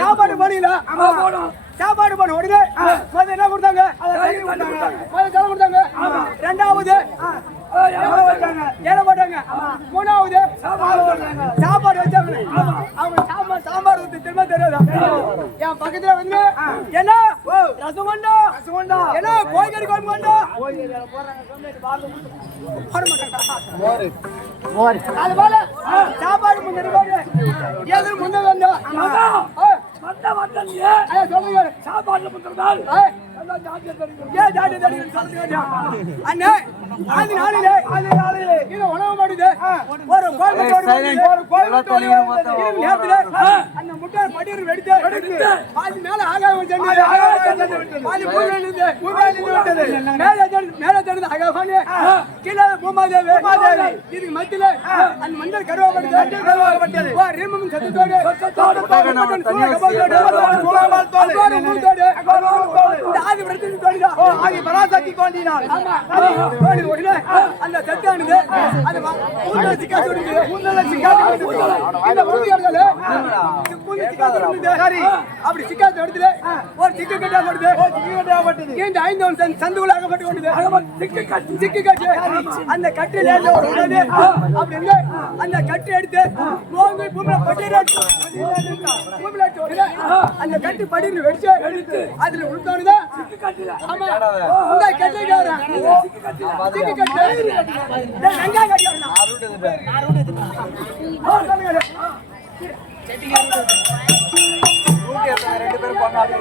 சாப்பாடு பண்ணல சாப்பாடு பண்ண உடனே என்ன கொடுத்தாங்க கொடுத்தாங்க ரெண்டாவது ஏழை போட்டாங்க மூணாவது சாப்பாடு வச்சாங்க அவங்க சாம்பார் ஊத்தி திரும்ப தெரியாதா என் பக்கத்துல வந்து என்ன ரசம் கொண்டா என்ன கோழிக்கறி குழம்பு கொண்டா அது போல சாப்பாடு முன்னாடி எது முன்ன வேண்டாம் சாப்பாடுல முன்னாள் உணவு மாடுது ஒரு அந்த முட்டை பட்டியல் வெடித்து பாதி மேல ஆகாயம் கீழே பூமாதேவி இதுக்கு மத்தியில அந்த மஞ்சள் கருவாப்பட்டது அந்த சத்தானது அப்படி சிக்காத்து எடுத்துல ஒரு சிக்கு கட்டாப்பட்டது இந்த 5 சந்துக்குள்ள அகப்பட்டு கொண்டது சிக்கு கட்டு அந்த கட்டில அப்படி இருந்து அந்த கட்டு எடுத்து அந்த கட்டு படின்னு வெடிச்சு அதுல உள்தானுதா ஆமா இந்த கட்டிக்கார சிக்கு கட்டு நங்கா கட்டியாரா ரெண்டு பேரும் பண்ணாங்க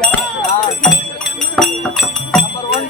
நம்பர் 1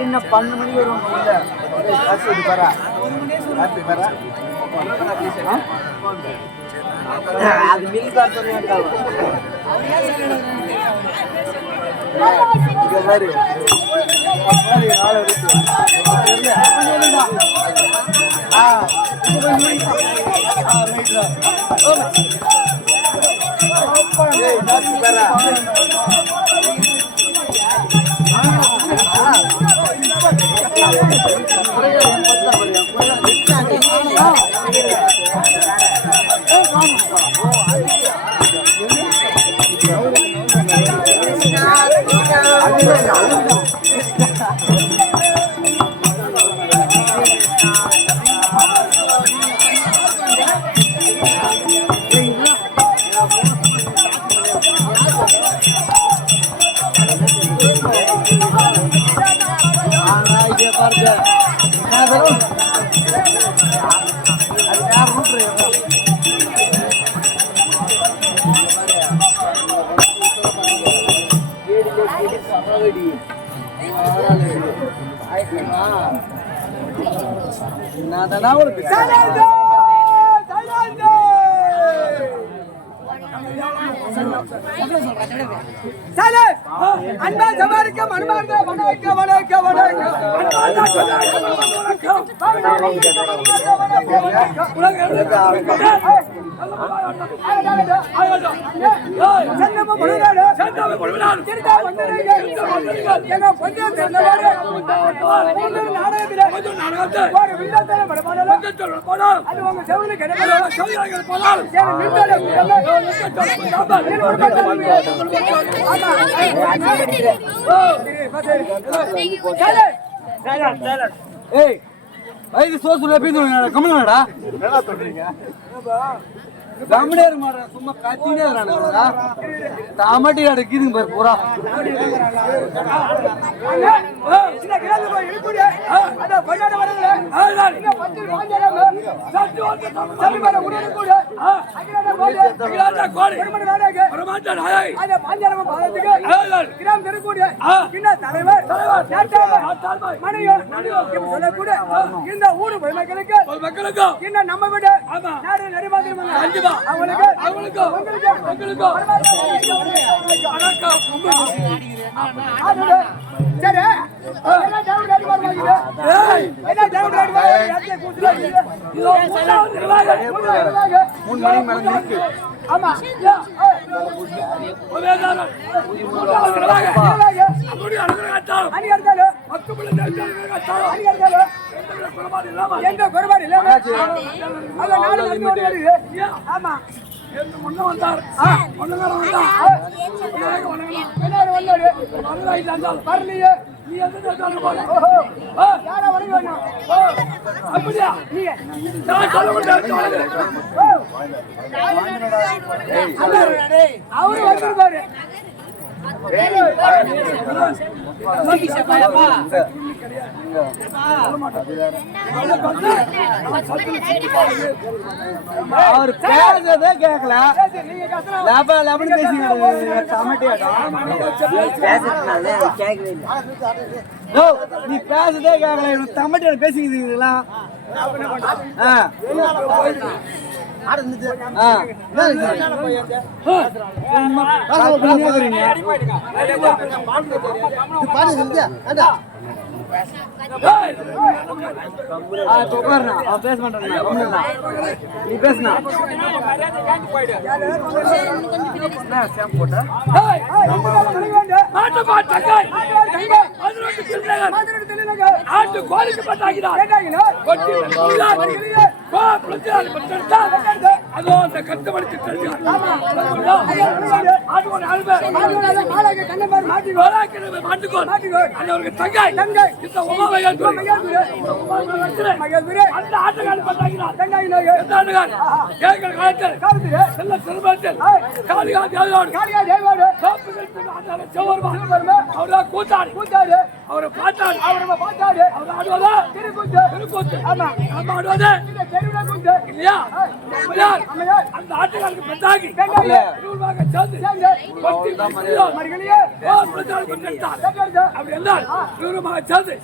இன்னும் 12 மணிக்கு வருவோம் அது மில் கார் அன்பா சமாளிக்க மனமார்ந்த வணக்க வணக்க வணக்க ஐது சோசுல கம்மனடா என்ன சொல்றீங்க கம்மனேர் மாற சும்மா கத்தினே இருக்கானடா தாமட்டி அடக்கிதுங்க பாரு பூரா சில கிராம போய் இழுக்குடி அத பஜாட வரல நீங்க பத்தி வாங்கறங்க சட்டு வந்து சட்டு வர உடனே கூட அகிலாட போடு அகிலாட கோடி பெருமட நாடக பிரமாண்ட நாயகி அத பாஞ்சரம பாலத்துக்கு கிராம தெருக்குடி இன்ன தலைவர் நாட்டாள மணியோ இப்ப சொல்ல கூட இந்த ஊரு மக்களுக்கு இன்ன நம்ம விட நாடு நரிமாதிரி கண்டிப்பா அவங்களுக்கு சரி ஆமா எந்த குறைபாடு இல்லாம ஆமா வரலையே நீ யாரா வணங்க வேணும் அப்படியா நீங்க அவரு வந்திருப்பாரு அவர் பேசுறதே கேட்கல நீ பேசுறதே கேட்கல தமிழ்ல பேசிக்கிறீங்களா நீ பேசுனா கூத்தாடு அவரை பார்த்தாடு இல்லையா அந்த ஆட்டுக்காரருக்கு பெண்டாகி அப்படி என்றால் தீவிரமாக சேர்ந்து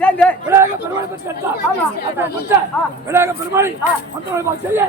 விநாயக பெருமாளை மந்திரமாக செய்ய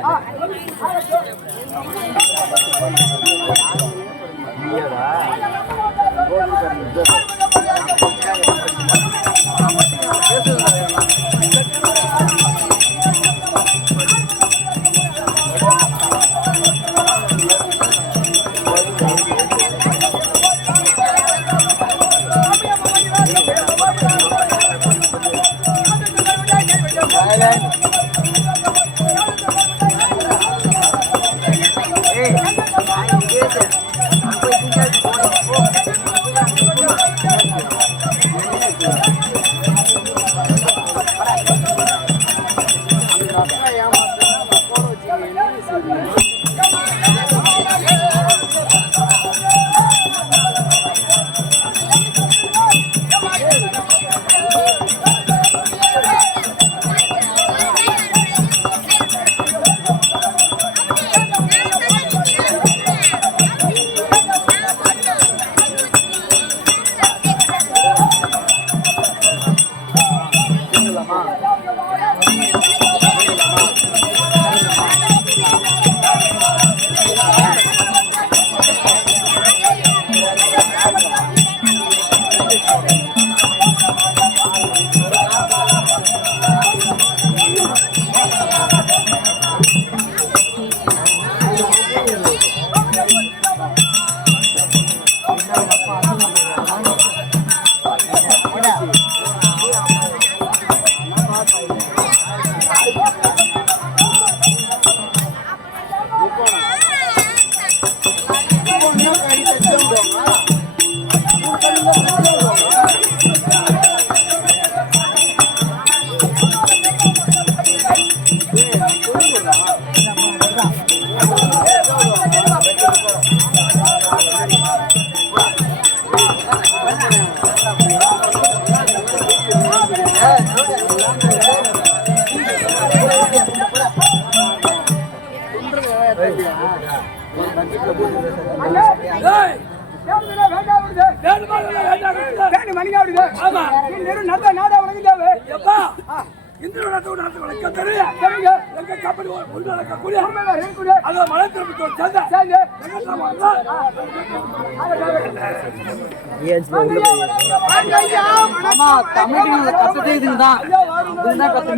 வணக்கம்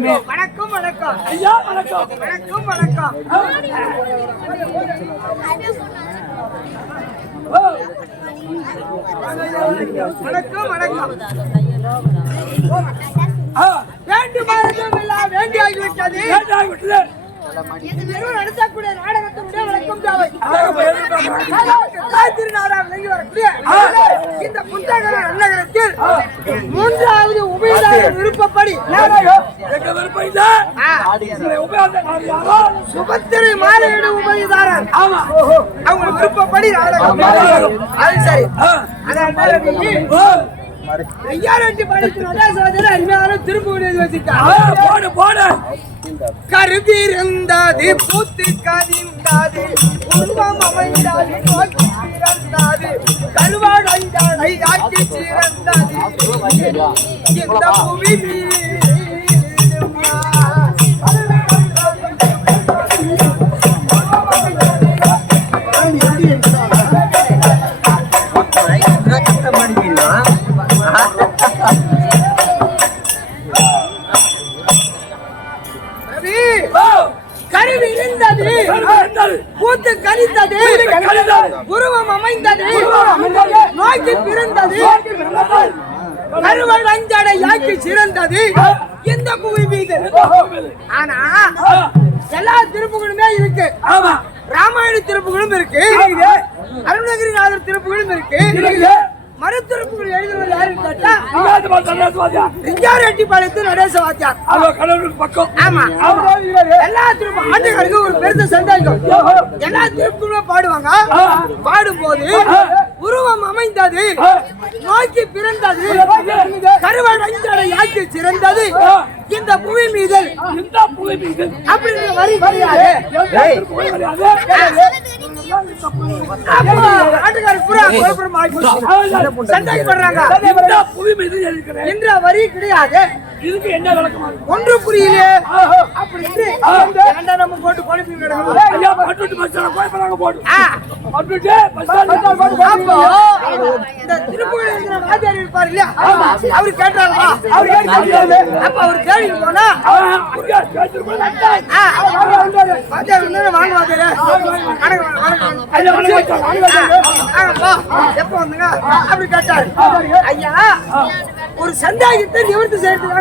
வணக்கம் ஐயா வணக்கம். வணக்கம் வணக்கம். ஓ, வணக்கம் வணக்கம். ஆ, வேண்டுமானதெல்லாம் வேண்டியாகிவிட்டது. கேட்டாகிவிட்டது. வெறும் நடத்தக்கூடிய நாடகத்தினுடைய வணக்கம் தேவை. திருநாடாக விளங்கி வரக்கூடிய இந்த புத்தக நகரத்தில் 3வது உபயதாரர் விருப்பப்படி எங்க விருப்பம் இல்ல. உங்களை உபயோகம் யாரோ? சுபத்திரை மாலையிட உபயதாரர். ஆமா. அவங்க விருப்பப்படி நாடகம். அது சரி. ஆ, ஓ, ஐயாயிரத்தி படித்து நடராஜர் அருமையான திருப்பூர் எழுதி ஆ, வச்சிருக்காங்க. போடு போடு. கருவிருந்தது பூத்து கனிந்தது உருவம் அமைந்தது நோக்கி பிறந்தது கருவாடை ஆக்கி சிறந்தது இந்த புவி ஓ, கருவி இருந்தது கருவிருந்தது. பூத்து கனிந்தது கனிந்தது. உருவம் அமைந்தது நோக்கி பிறந்தது கருவள் அஞ்சடை யாக்கி சிறந்தது இந்த புவி மீது. ஆனா எல்லா திருப்புகளுமே இருக்கு. ஆமா. ராமாயண திருப்புகளும் இருக்கு, அருணகிரிநாதர் திருப்புகளும் இருக்கு. மருத்துவர்கள் எழுதுவது யாருன்னு கேட்டா ரிஞ்சாரெட்டிப்பாளையத்து நடேச வாத்தியார். அதோ கடவுளுக்கு பக்கம். ஆமா. எல்லா திருப்பு ஆண்டுகளுக்கும் ஒரு பெருத்த சந்தேகம். எல்லா திருப்புகளும் பாடுவாங்க. பாடும்போது உருவம் அமைந்தது நோக்கி பிறந்தது கருவடைந்தடை யாக்கி சிறந்தது இந்த புவி மீது. இந்த புவி மீது அப்படின்னு வரி கிடையாது. ஆட்டுக்காரர் பூரா குழப்பம் ஆகி சந்தேகப்படுறாங்க. இந்த புவி மீது இருக்கிறேன் என்ற வரி கிடையாது. இதுக்கு என்ன விளக்கமா? ஒன்று புரியல அப்படின்னு ஏன்டா நம்ம போட்டு குழப்பி கிடக்கணும். ஐயா பட்டுட்டு பஸ்ஸால போய் போறாங்க போடு. பட்டுட்டு அப்போ இந்த திருப்பூர்ல இருக்கிற வாத்தியார் இருப்பார் இல்லையா, அவரு கேட்டாருப்பா. அப்ப அவரு கேள்வி போனா வாத்தியார் வந்து வாங்க வாத்தியாரு எப்ப வந்துங்க அப்படி கேட்டாரு. ஐயா ஒரு சந்தேகத்தை நிவர்த்தி செய்யறதுக்காக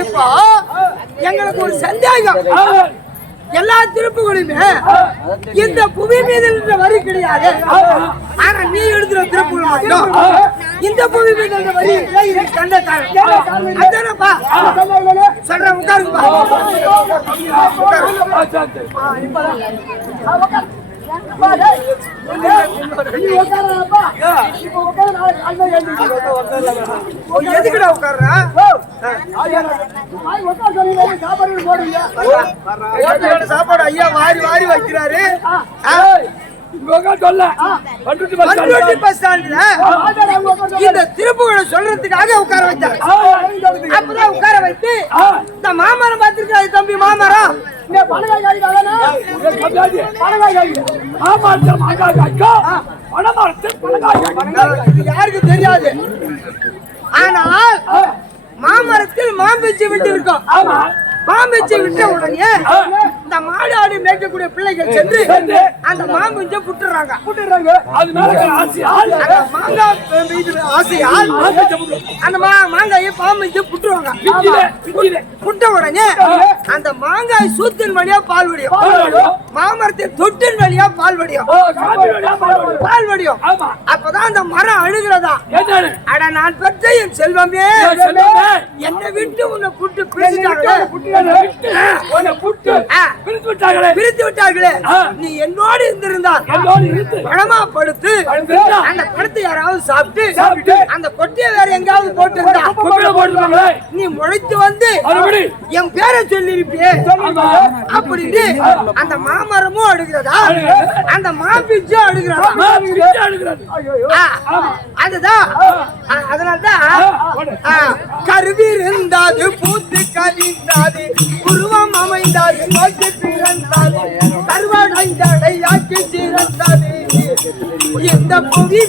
இப்போ எங்களுக்கு ஒரு சந்தேகம். எல்லா திருப்புகளுமே இந்த புவி மீது என்ற வரி கிடையாது. ஆனா நீ எழுதுற திருப்புகள் மட்டும் இந்த புவி மீது என்ற வரி கண்டக்காரப்பா சொல்ற உட்காருப்பா. எதுக்குடா உட்கார்ற? சாப்பாடு ஐயா வாரி வாரி வைக்கிறாரு. இந்த திருப்புகளை சொல்றதுக்காக உட்கார வச்சாரு. அப்பதான் உட்கார வைத்து இந்த மாமரம் பார்த்திருக்காரு தம்பி. மாமரம் யாருக்கு தெரியாது. ஆனால் மாமரத்தில் மாம்பீச்சு விட்டு இருக்கோம். மாம்பீச்சை விட்ட உடனே இந்த மாடு ஆடு மேய்க்கக்கூடிய பிள்ளைகள் சென்று அந்த மாம்பீச்சை புட்டுறாங்க. அது மேல ஆசையால் மாங்காய் ஆசையால் அந்த மாங்காயை பாம்பீச்சை புட்டுருவாங்க. புட்ட உடனே அந்த மாங்காய் சூத்தின் வழியா பால் வடியும், மாமரத்தின் தொட்டின் வழியா பால் வடியும். பால் வடியும். அப்பதான் அந்த மரம் அழுகிறதா, அட நான் பெற்ற என் செல்வமே என்னை விட்டு உன்னை புட்டு பிரிச்சுட்டாங்களே, பிரித்து விட்டார்களே, நீ என்னோடு இருந்திருந்தால் பணமா படுத்து அந்த படத்தை யாராவது சாப்பிட்டு அந்த கொட்டிய வேற எங்காவது போட்டு இருந்தா நீ முளைத்து வந்து என் பேரை சொல்லிருப்பியே அப்படின்னு அந்த மாமரமும் அழுகிறதா, அந்த மாம்பீச்சும் அழுகிறதா. அதுதான் அதனால்தான் கருவி இருந்தாது பூத்து கனிந்தாது உருவம் அமைந்தாது நோக்கி பிறந்தாது கருவாடை ஆக்கி சிறந்தாது இந்த புவி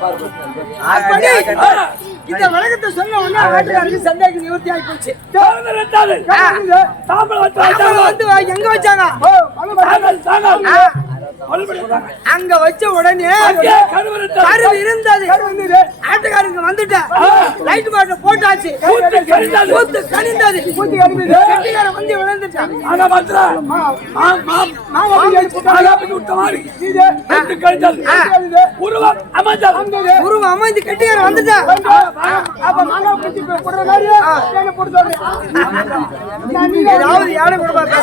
அப்படி இந்த விளக்கத்தை சொன்ன உடனே ஆட்டுக்காரருக்கு சந்தேகம் நிவர்த்தி ஆகி போச்சு. வந்து எங்க வச்சாங்க? அங்க வச்ச உடனே கருவு இருந்தது. ஆட்டுக்காரங்க வந்துட்டேன் லைட் பாட்டில போட்டாச்சு. கணிந்தது கட்டிக்காரன் வந்து விழுந்துட்டான். உருவம் அமைந்து கட்டிக்காரன் வந்துட்டான். ஏதாவது யானை கொடுப்பாங்க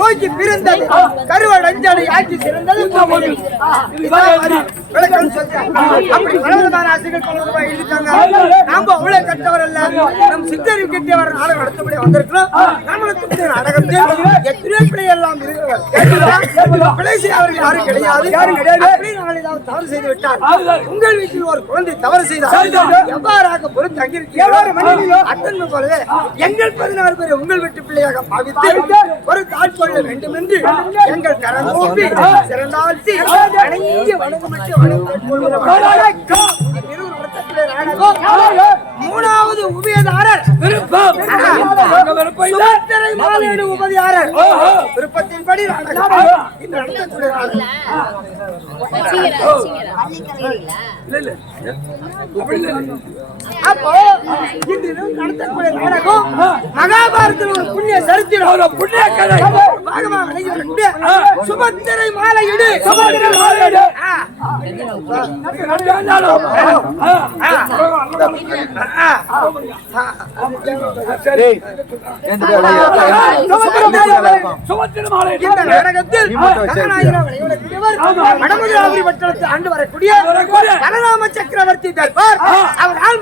நோக்கி பிறந்தது கருவாடு அஞ்சாடை ஆட்சி சிறந்தது. அப்படி பலவிதமான ஆசைகள் எழுதிட்டாங்க. நாம அவ்வளவு கட்டவர் அல்ல, நம் சித்தரிவு கட்டியவர் நாடகம் நடத்தபடி வந்திருக்கிறோம். நம்மளுக்கு நாடகத்தில் எத்தனையோ பிள்ளை எல்லாம் இருக்கிறார். பிழை செய்ய அவர்கள் யாரும் கிடையாது. நாங்கள் ஏதாவது தவறு செய்து விட்டார், உங்கள் வீட்டில் ஒரு குழந்தை தவறு செய்தார் எவ்வாறாக பொறுத்து அங்கிருக்கிறோம் அத்தனை போலவே எங்கள் 16 பேரை உங்கள் வீட்டு பிள்ளையாக பாவித்து ஒரு தாழ் கொள்ள வேண்டும் என்று எங்கள் கரம் கூப்பி சிறந்தாழ்த்தி வணங்கி வணங்கமிட்டு மூணாவது உபயதாரர் சுபத்திரை மாலையீடு உபதியாரர் விருப்பத்தின்படி அப்போ இன்று நடத்தக்கூடிய நாடகம் மகாபாரதத்தில் ஒரு புண்ணிய சரித்திரம் புண்ணிய கதை சுபத்திரை மாலையீடு பட்டணத்தில் ஆண்டு வரக்கூடிய பலராம சக்கரவர்த்தி தர்பார் அவரால்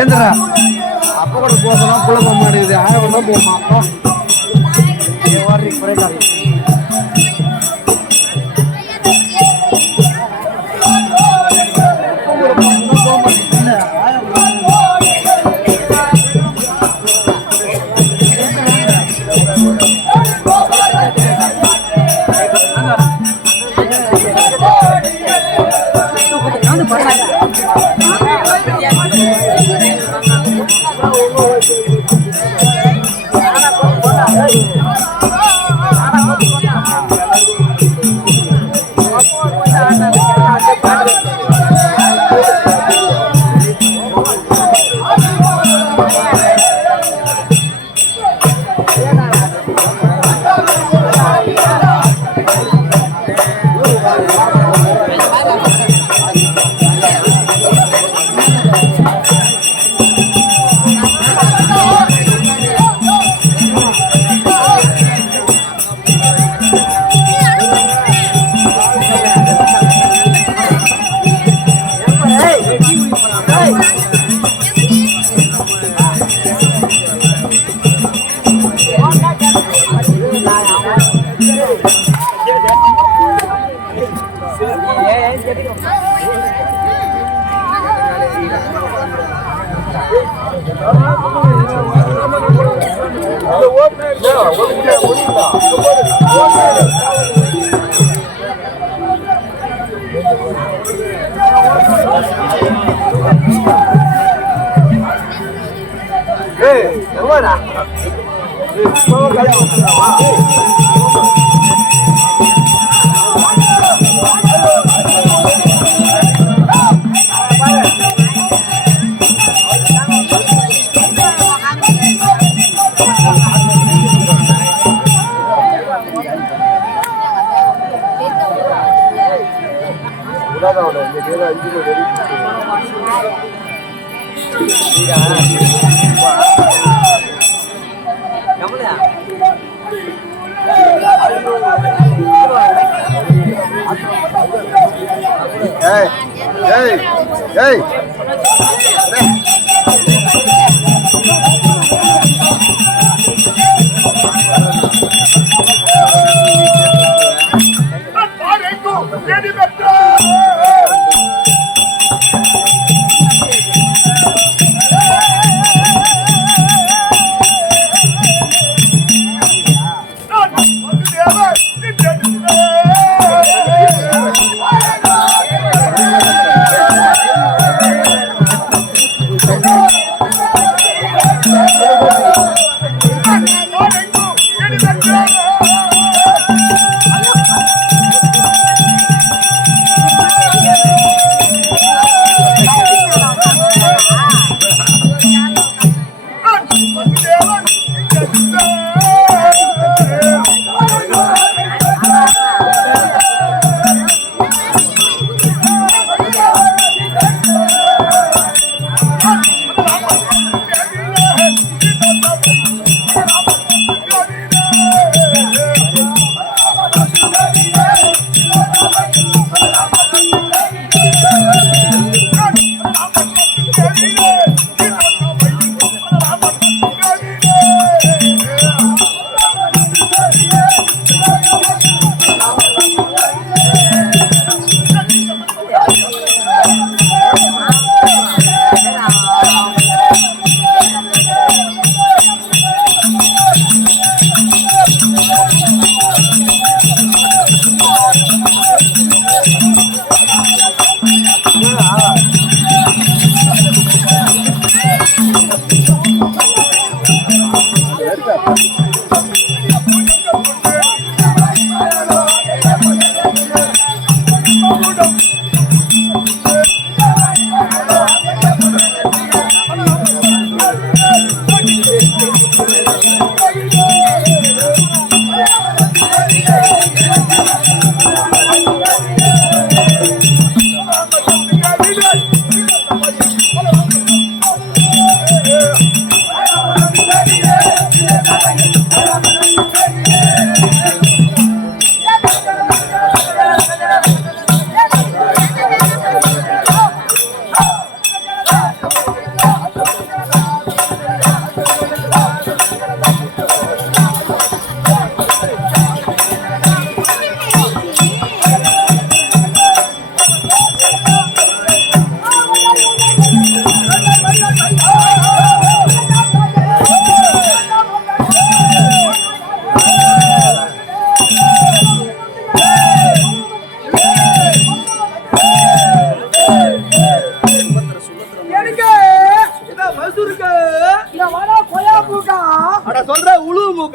ஏந்திரா அப்ப கூட போகலாம் புள்ள போக மாட்டேங்குது ஆயிரம் தான் போமா குறைக்காது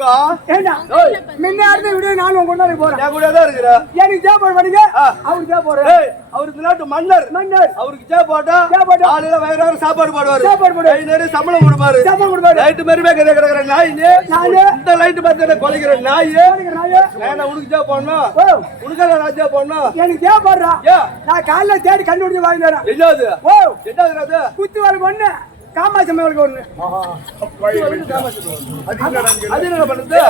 தங்கம் ஏண்டா முன்ன இருந்து விட நானும் உங்க கொண்டாடி போறேன் என் கூட தான் இருக்கிற எனக்கு ஜே போட மாட்டீங்க அவருக்கு ஜே போறேன் அவரு இந்த நாட்டு மன்னர் அவருக்கு ஜே போட்டா காலையில வயிறார சாப்பாடு போடுவாரு நேரம் சம்பளம் கொடுப்பாரு லைட் மாதிரி கிடக்குற நாய் இந்த லைட் பார்த்து கொலைக்கிற நாய் நான் உனக்கு ஜே போடணும் உனக்கு நான் ஜே போடணும் எனக்கு ஜே போடுறா நான் காலைல தேடி கண்டுபிடிச்சு வாங்கி வரேன் என்னது என்னது குத்து வாழ்க்கை ஒண்ணு காமாட்சி அம்மாவுக்கு ஒண்ணு அது என்ன பண்றது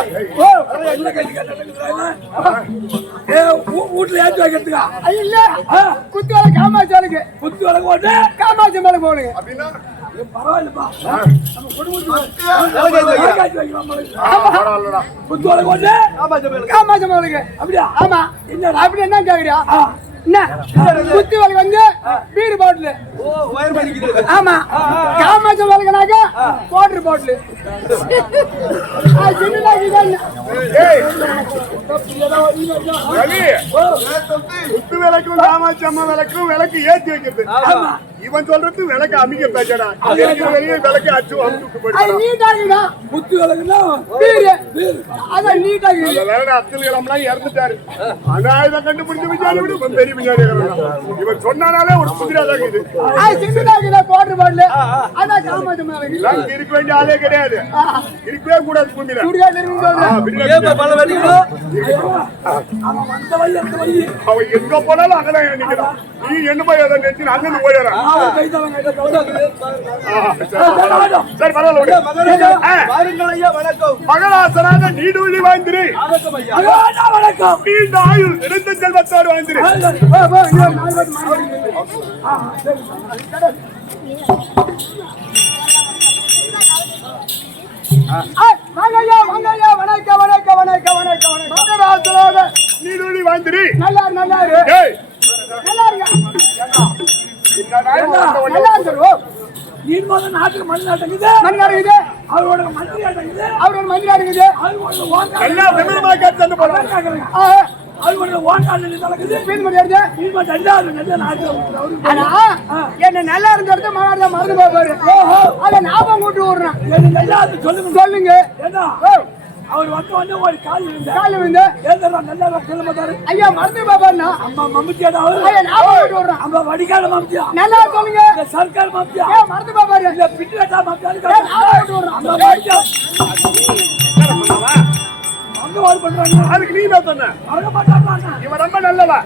வீட்டுல ஏற்றி வைக்கிறதுக்கா இல்ல குத்து வாழ்க்கை காமாட்சி வாழ்க்கை குத்து வழக்கு போட்டு காமாட்சி அம்மாவுக்கு போடுங்க பரவாயில்லப்பா நம்ம குத்து வழக்கு போட்டு காமாட்சி அம்மாவுக்கு அப்படியா ஆமா என்னடா அப்படி என்ன கேக்குறியா என்ன குத்தி வாழ்க்கை வந்து பீர் பாட்டில் வயர் பண்ணிக்கிட்டு ஆமா காமாட்சி வாழ்க்கைனாக்க வாட்டர் பாட்டில் குத்து விளக்கும் காமாட்சி அம்மா விளக்கும் விளக்கு ஏற்றி வைக்கிறது இவன் சொல்றது விளக்கு அமைக்க பேச்சடா வெளியே விளக்கு அச்சு அமுச்சு போயிட்டு நீட்டா இருக்குதா குத்து வழக்குன்னா பீர் அதான் நீட்டா இருக்குது வேற அப்துல் கலாம்லாம் இறந்துட்டாரு ஆனா இதை கண்டுபிடிச்சு விசாரி விடு பெரிய விசாரி இவன் சொன்னாலே ஒரு குதிரை தான் இது சின்னதா இருக்குதா வாட்டர் பாட்டில் அதான் காமாட்சி அம்மா வாழ்க்கை இருக்க வேண்டிய ஆளே கிடையாது இருக்கவே கூடாது பூமியில குடிகாரர் இருக்குன்னு பல வழிகளும் அவன் வந்த வழி அந்த வழி அவன் எங்க போனாலும் அங்கதான் நிக்கிறான் நீ என்ன போய் அதை நினைச்சு அங்கிருந்து போயிடுறான் சரி பரவாயில்ல மகளாசனாக நீடுவழி வாழ்ந்திரு வணக்கம் நீண்ட ஆயுள் நிறைந்த செல்வத்தோடு வாழ்ந்திரு நீடுவழி வாழ்ந்திரு நல்லா நல்லா நீர்மோத நாட்டுக்கு மண் நாட்டுக்குது அவரோட மந்திரி ஆட்டங்குது நல்லா விவரமாக கேட்டு போறாங்க அவரோட ஓட்டாளர் நடக்குது என்ன நல்லா இருந்த மறந்து போவாரு அத ஞாபகம் கூட்டு விடுறேன் சொல்லுங்க அவர் வந்து ஒரு கால் விழுந்து நல்லா சொல்ல மாட்டாரு ஐயா மறந்து பாப்பாண்ணா அம்மா மம்மிச்சியாடா ஞாபகம் கூட்டு விடுறேன் அம்மா வடிகால மம்மிச்சியா நல்லா சொல்லுங்க சர்க்கார் மம்மிச்சியா மறந்து பாப்பாரு இல்ல பிட்டுலட்டா மம்மிச்சியா ஞாபகம் கூட்டு விடுறேன் அம்மா வடிகா அதுக்கு நீ தான் சொன்ன இவன் ரொம்ப நல்லவா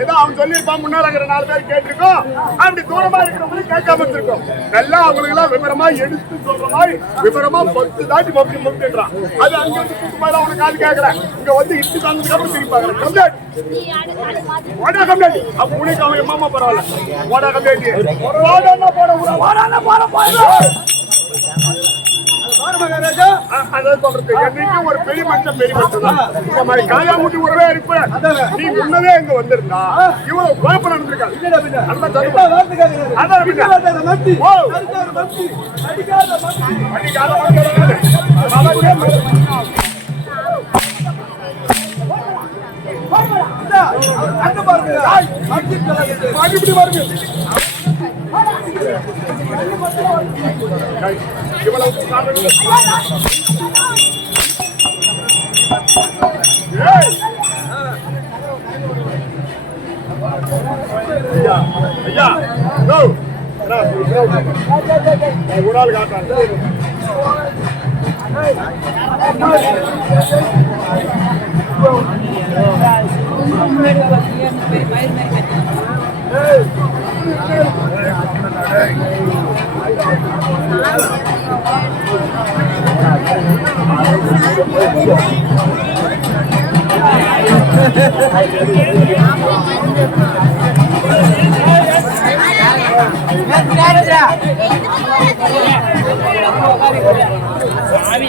ஏதோ அவன் சொல்லியிருப்பான் முன்னால இருக்கிற 4 பேர் கேட்டிருக்கோம் அப்படி தூரமா இருக்கிறவங்களுக்கு கேட்காம இருக்கும் நல்லா அவங்களுக்கு எல்லாம் விவரமா எடுத்து சொல்ற மாதிரி விவரமா 10 தாட்டி மொப்பின்றான் அது அங்க வந்து கூட்டு அவனுக்கு காது கேட்கல இங்க வந்து இட்டு தாங்க திருப்பாங்க கம்ப்ளைண்ட் ஓடா கம்ப்ளைண்ட் அப்ப உனக்கு அவன் மாமா பரவாயில்ல ஓடா கம்ப்ளைண்ட் மகாராஜா அதான் சொல்றது என்னைக்கும் ஒரு பெரிய மனுஷன் தான் இந்த மாதிரி காயாமூட்டி உறவே இருப்ப நீ முன்னவே இங்க வந்திருந்தா இவ்வளவு குழப்பம் நடந்திருக்காது இவ்வளவு ஐயா ஒரு ஆள் காட்டாங்க சாமி